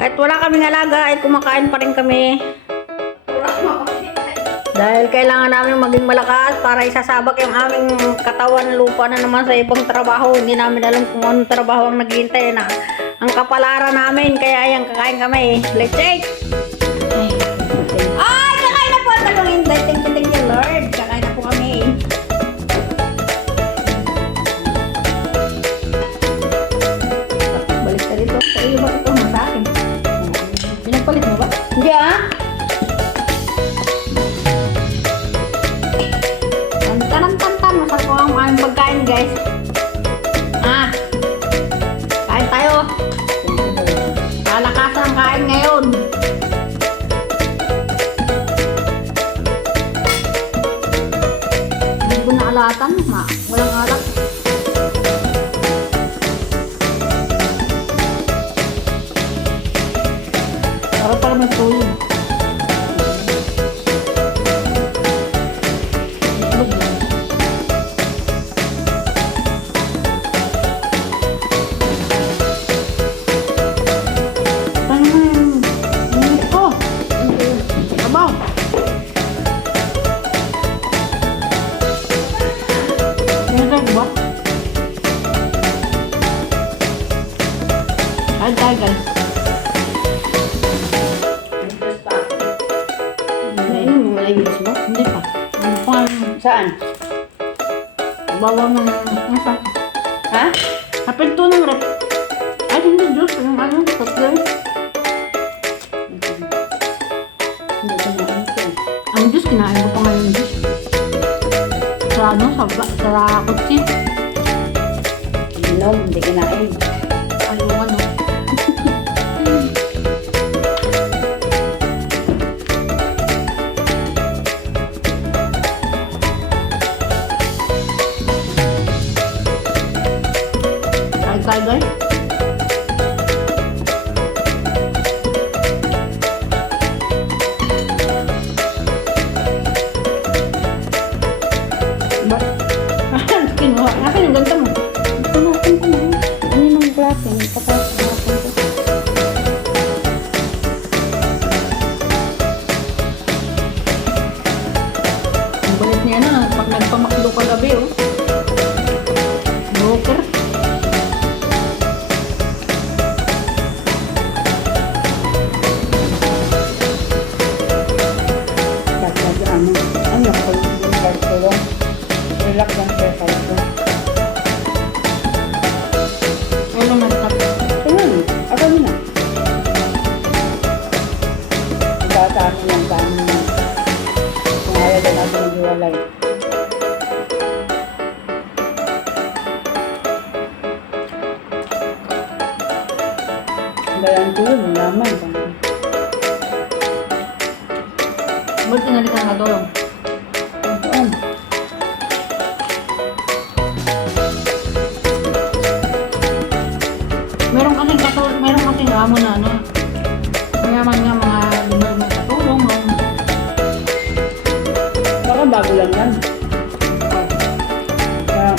Kahit wala kaming alaga, ay kumakain pa rin kami. Dahil kailangan namin maging malakas para isasabak yung aming katawan, lupa na naman sa ibang trabaho. Hindi namin alam kung anong trabaho ang naghihintay na ang kapalaran namin. Kaya ayan, kakain kami. Let's eat! Ay, kakain na po! Talungin. Thank you, Lord. Kakain na po kami. Balik ka dito. Sa iyo ba ito? Sa akin. Pinagpalit mo ba? Hindi ah. Tan-tan-tan. Masarap po ang aming pagkain, guys. Kain tayo. Kalakasan ang kain ngayon. Hindi ko na alatan. Walang alat. Para pala may tuloy. Ay, guys. Nainom mo wala yung ba? Hindi pa. Ano pa? Saan? Bawang ng... Nasa? Ha? Kapinto ng rep. Ay, hindi juice. Yung ano? Tatlo. Hindi ko na ano ito. Ang juice, kinain ko pa ngayon juice. Sa ano? Sa kutsi. Inom, hindi kinain. Ano ano? Kain guys. Kinuha. Akin ang ganda mo. Pinasin ko na. Ano yung klase? Tapos pinasin ko. Ang balit niya na. Pag nagpamakdo ka gabi, oh. Broker. Tapos ano ko yung kartulong. Relax lang siya sa ito. Ulo na tap. Tingnan, ako na. Bata ano lang sa amin. Kung ayaw na natin maghiwalay. Dalang tulong, naman. Ba't tinalikan ka dolong? Doon. Meron kasing amo na ano. Mayaman nga mga limal may katulong. Baka bago lang yan. Kaya,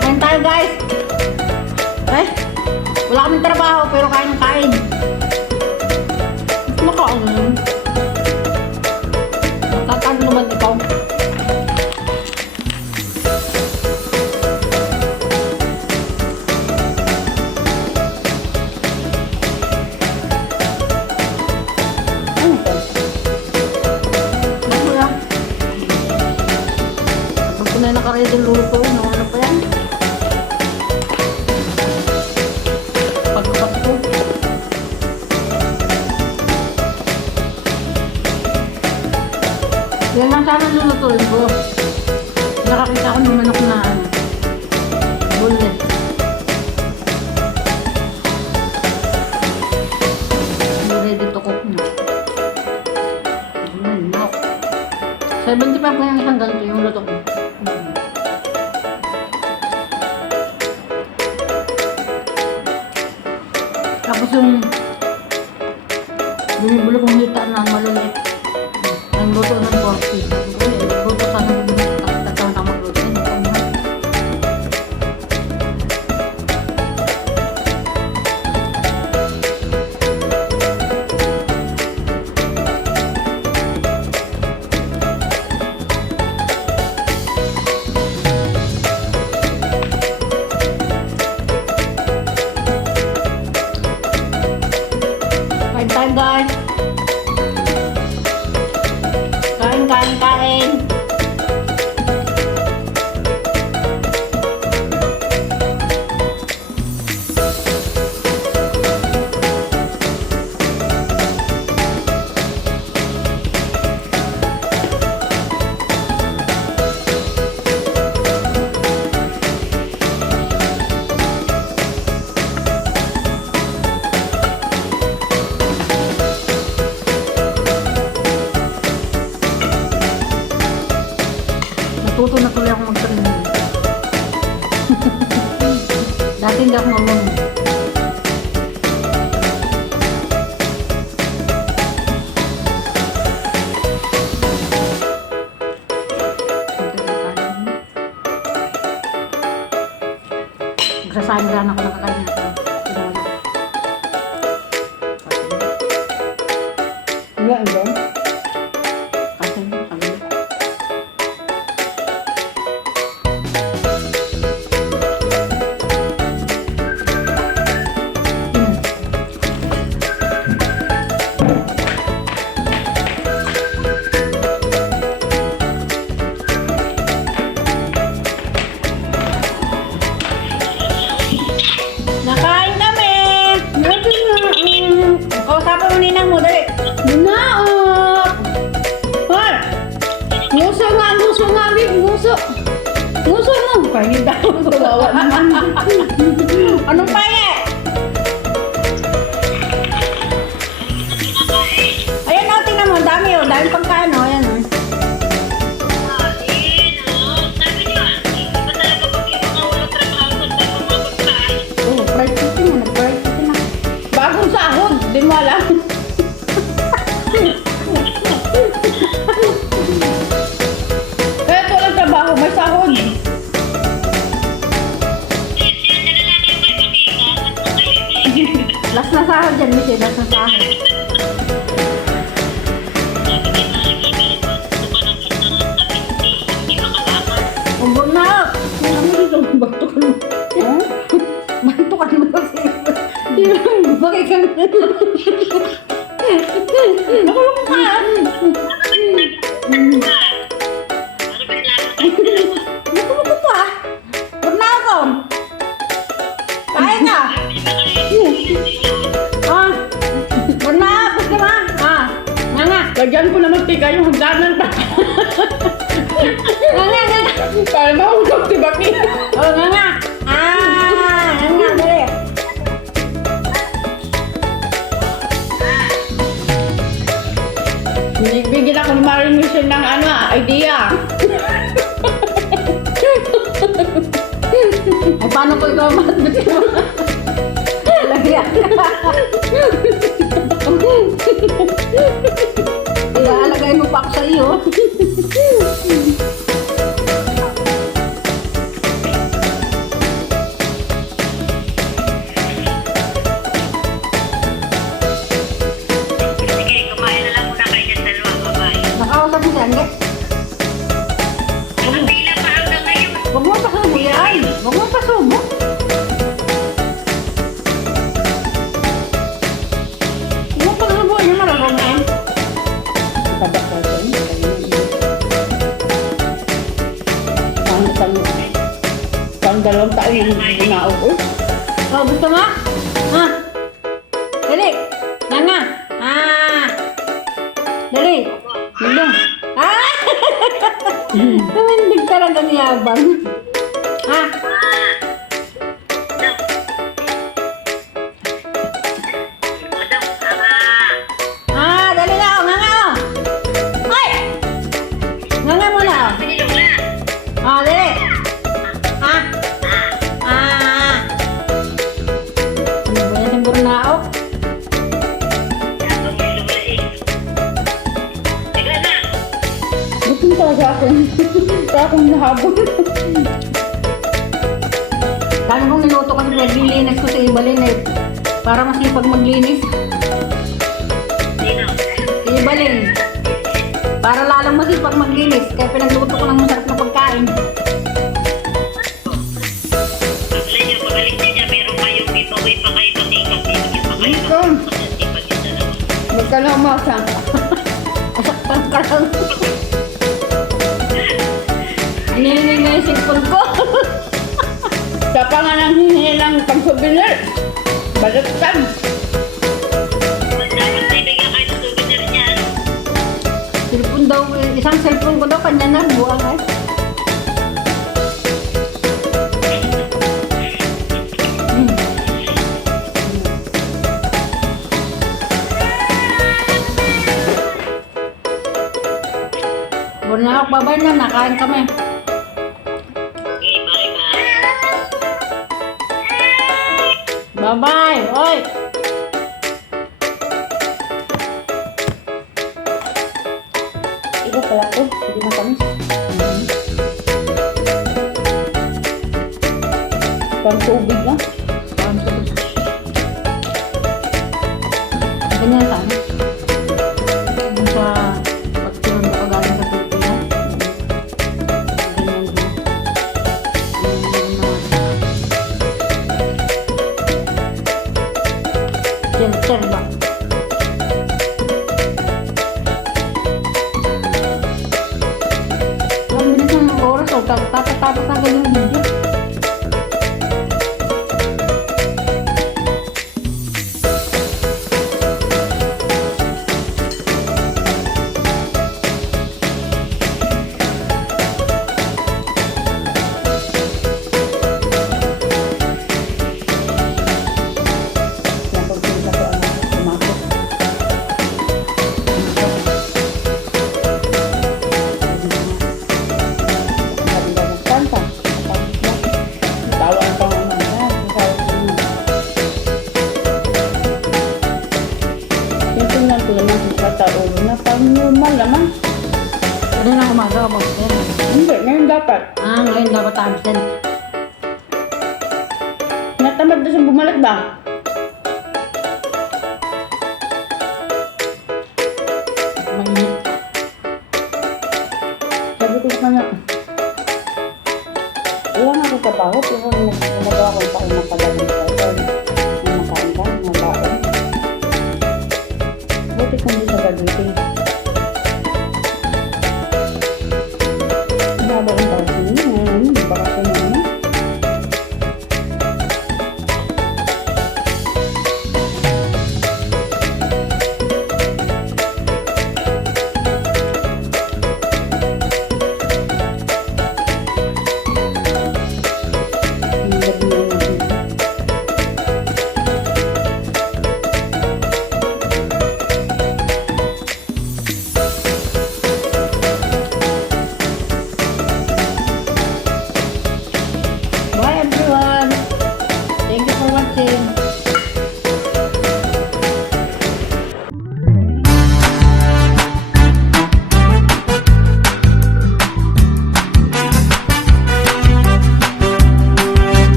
Kain tayo guys. Eh, wala kaming trabaho pero kain ng kain. Nakaano yun. Nakakano naman ikaw. ano to? Ano yan? Pag ko na nakaready luto, ano pa yan? Pagkapat ko. Yan lang sana lulutuin ko. Nakakita ko ng manok na ano. Bullet. Ready to cook na. Manok. 75 pa yung isang ganito yung luto ko. Tapos yung binibili kong hita na maliliit. Ang luto ng 40. Luto sa kain. Natuto na tuloy ako mag-training. Dati hindi ako marunong. Magsasahin lang ako nakakain natin. Wala doon. Kasi, sabi ko. Nakain kami! Natin na. Kausapin mo ninang mo, dali. Bunaot! Hoy! Nguso nga, Big. Nguso. Nguso mo. Kainin daw. Kawawa naman. Anong paye? Ayan o, tingnan mo, dami o, dami pagkain o, ayan o. Oh, fried chicken mo, nag-fried chicken na. Bagong sahod. Di mo alam. Eto lang trabaho. May sahod. Last na sahod dyan, Michi, last na sahod. Umbon na! Ano dito? Bato ka mo. Eh? Mantukan mo kasi. Bakit ka nakulong ka. Nakulong ka pa. Huwag na ako. Kain ka. Ah. Huwag na. Gusto na. Ah. Nga nga. Lagyan ko na magtika yung hagdanan pa. Nga nga nga. Para mahulog si Baki. Oh, nga nga. Ah. Nga nga. Dali. Bigyan ako ni Maring Michelle ng idea. Ay, paano ko ikaw matbit mo? Lagyan. Iaalagay mo pa ako sa iyo. Nakausap mo si Angge. Huwag mo pasubo yan. Huwag mo pasubo. Huwag mo pasubo. Yung marunong na yan. Tabak ka ito. Pang dalawang taon yung bunaot. Oh, gusto mo? Ha? Dali. Nga nga. Ah. Dali. Dali. Ah! Tumindig talagang yabang. Ha? Ah, dali na. Nga nga. Ay! Nga nga muna. Ah, dali. Ha? Ah. Ano ba yan yung burnaok? Gusto mo talaga ako. Sa akong nahabol. Dami kong niluto kasi naglilinis ko sa Ibalin eh. Para masipag maglinis. Sa Ibalin. Para lalong masipag maglinis. Kaya pinagluto ko ng masarap na pagkain. Dito. Magkalamasa. Masaktan ka lang. pang souvenir. Baliktad. Cellphone daw, isang cellphone ko daw, kanya na, buwang ay. Buwan na ako, babay na, nakain kami. Bye-bye, oy! Iba pala ko. Hindi na kami. Pang tubig na. Ganyan saan? Yung sa pagsunod ako galing sa Pilipinas. Ganyan din. Shelter ba? Ang bilis ng oras o tapos na ganyan video. Napagpunta ko tumakot. Kanta. Tawan pa nga naman. Yung tingnan ko naman kung kataulo na pang normal naman. Ano na umaga ako mag-send? Hindi, ngayon dapat. Ngayon dapat absent. Natamad na siyang bumalik ba? Mainit. Sabi ko sa kanya, wala nga ako trabaho, pero nagmagawa ko